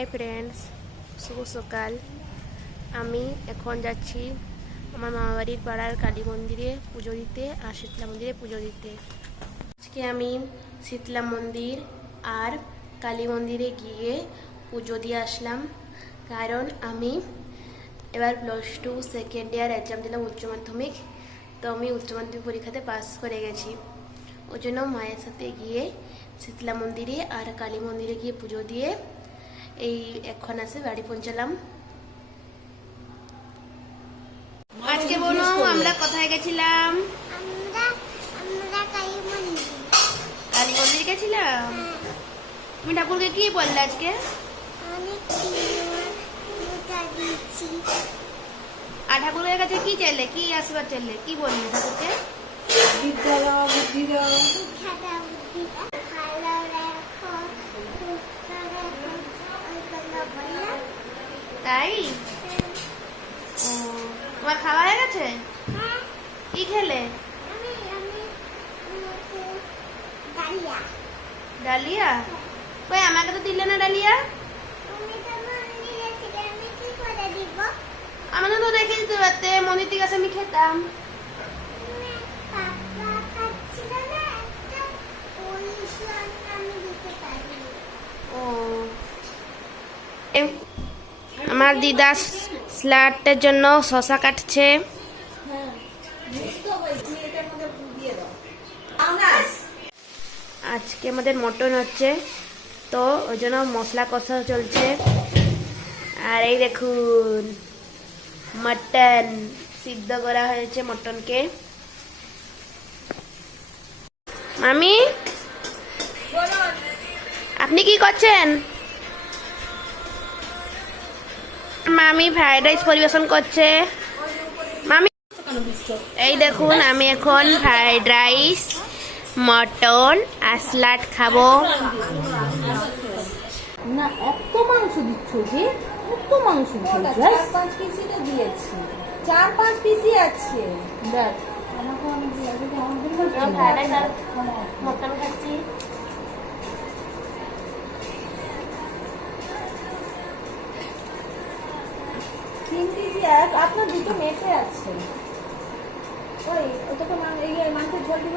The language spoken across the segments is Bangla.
হাই ফ্রেন্ডস, শুভ সকাল। আমি এখন যাচ্ছি আমার মামাবাড়ির পাড়ার কালী মন্দিরে পুজো দিতে আর শীতলা মন্দিরে পুজো দিতে। আজকে আমি শীতলা মন্দির আর কালী মন্দিরে গিয়ে পুজো দিয়ে আসলাম, কারণ আমি এবার +2 সেকেন্ড ইয়ার এক্সাম দিলাম উচ্চ মাধ্যমিক। তো আমি উচ্চ মাধ্যমিক পরীক্ষাতে পাস করে গেছি। ওই জন্য মায়ের সাথে গিয়ে শীতলা মন্দিরে আর কালী মন্দিরে গিয়ে পুজো দিয়ে এই এখন আসে বাড়ি পৌঁছালাম। আজকে বলো আমরা কোথায় গেছিলাম? কালী মন্দির গেছিলাম। তুমি ঠাকুরকে কি বললে আজকে? আর ঠাকুরের কাছে কি চাইলে, কি আশীর্বাদ চাইলে, কি বললে ঠাকুরকে? বিদ্যা দাও, বুদ্ধি দাও। তাই? ও, তোমার খাওয়া হয়ে গেছে? কি খেলে? ডালিয়া? কই আমাকে তো দিলে না ডালিয়া। আমাকে তো রেখে দিতে পারতে, মন্দির থেকে আসে আমি খেতাম। ও, আমার দিদা স্যালাডের জন্য শসা কাটছে। আজকে আমাদের মটন হচ্ছে, তো ওই জন্য মশলা কষা চলছে। আর এই দেখুন মটন সিদ্ধ করা হয়েছে মটনকে। মামি আপনি কি করছেন? মামি ফ্রাইড রাইস পরিবেশন করছে। মামি এই দেখুন আমি এখন ফ্রাইড রাইস, মটন আর স্যালাড খাবো। না এত মাংস দিচ্ছ যে, এত মাংস দিচ্ছ? 4-5 পিসই তো দিয়েছি, 4-5 পিসই আছে। দেখ আমাকে অনেক লাগে, আমাদের ফ্রাইড রাইস আর মটন খাচ্ছি। আপনার দুটো মেটে আছে। ওই ওটাকে মাছের ঝোল দিব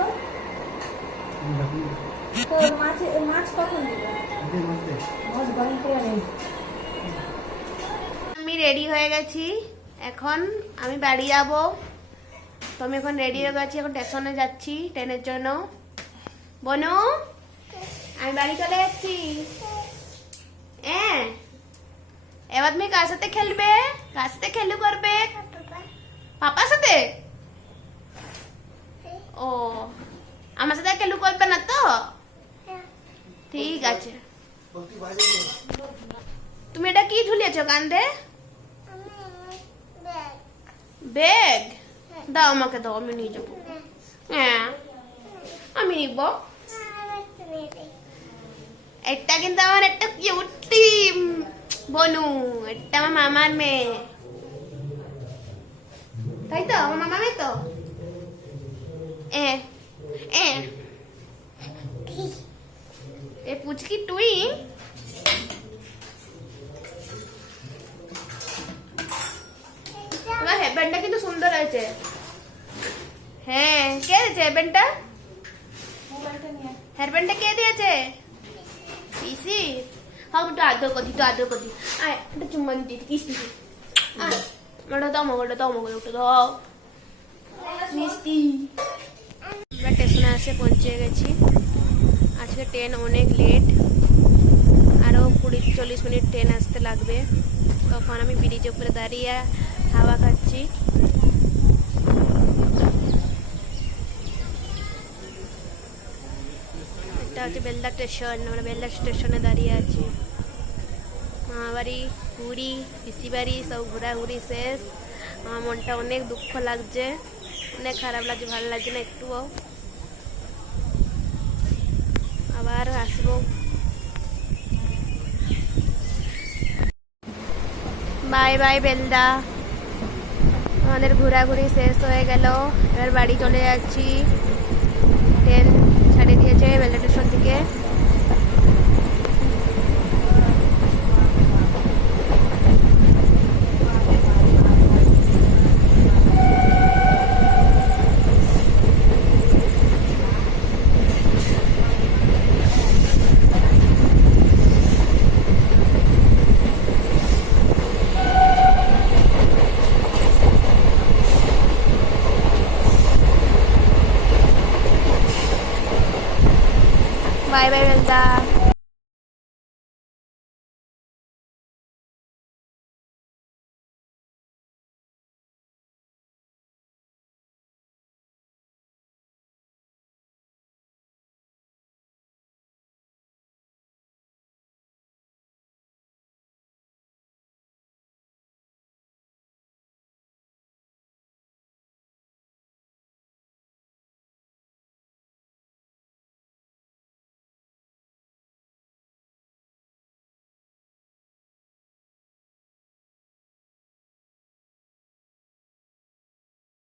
তো, মাছ কখন দিব? মাছ গরম করে নেই। আমি রেডি হয়ে গেছি, এখন আমি বাড়ি যাবো। তো আমি এখন রেডি হয়ে গেছি, এখন স্টেশনে যাচ্ছি ট্রেনের জন্য। বনু আমি বাড়ি চলে যাচ্ছি। এবার তুমি কার সাথে খেলবে? কার সাথে খেলু করবে? পাপার সাথে? ও, আমার সাথে খেলু করবে না তো? ঠিক আছে। তুমি এটা কি ঝুলিয়েছো কান্দে? ব্যাগ দাও, আমাকে দাও, আমি নিয়ে যাবো। হ্যাঁ আমি নিব। এটা কিন্তু আমার একটা কিউটি বনু, এটা আমার মামার মেয়ে, তাই তো? আমার মামা মেয়ে তো। এ পুচকি তুই তোমার হেয়ারব্যান্ডটা কিন্তু সুন্দর হয়েছে। হ্যাঁ, কে দিয়েছে হেয়ারব্যান্ডটা? হেয়ারব্যান্ডটা কে দিয়েছে? পিসি? হ্যাঁ একটু আদর করছি, একটু আদর করছি। আয় একটু চুম্মা দিচ্ছি, কিস দিচ্ছি। ওটা দাও, ওটা দাও, ওটা দাও মিষ্টি। এবার স্টেশনে এসে পৌঁছে গেছি। আজকে ট্রেন অনেক লেট, আরও 20-40 মিনিট ট্রেন আসতে লাগবে। তখন আমি ব্রিজের উপরে দাঁড়িয়ে হাওয়া খাচ্ছি। এটা হচ্ছে বেলদা স্টেশন, আমরা বেলদা স্টেশনে দাঁড়িয়ে আছি। মামাবাড়ি, পুরী, পিসি বাড়ি সব ঘোরাঘুরি শেষ। আমার মনটা অনেক দুঃখ লাগছে, অনেক খারাপ লাগছে, ভালো লাগছে না একটুও। আবার আসবো। Bye bye Belda. আমাদের ঘোরাঘুরি শেষ হয়ে গেল, এবার বাড়ি চলে যাচ্ছি। ট্রেন ছাড়িয়ে দিয়েছে বেলদা স্টেশন থেকে।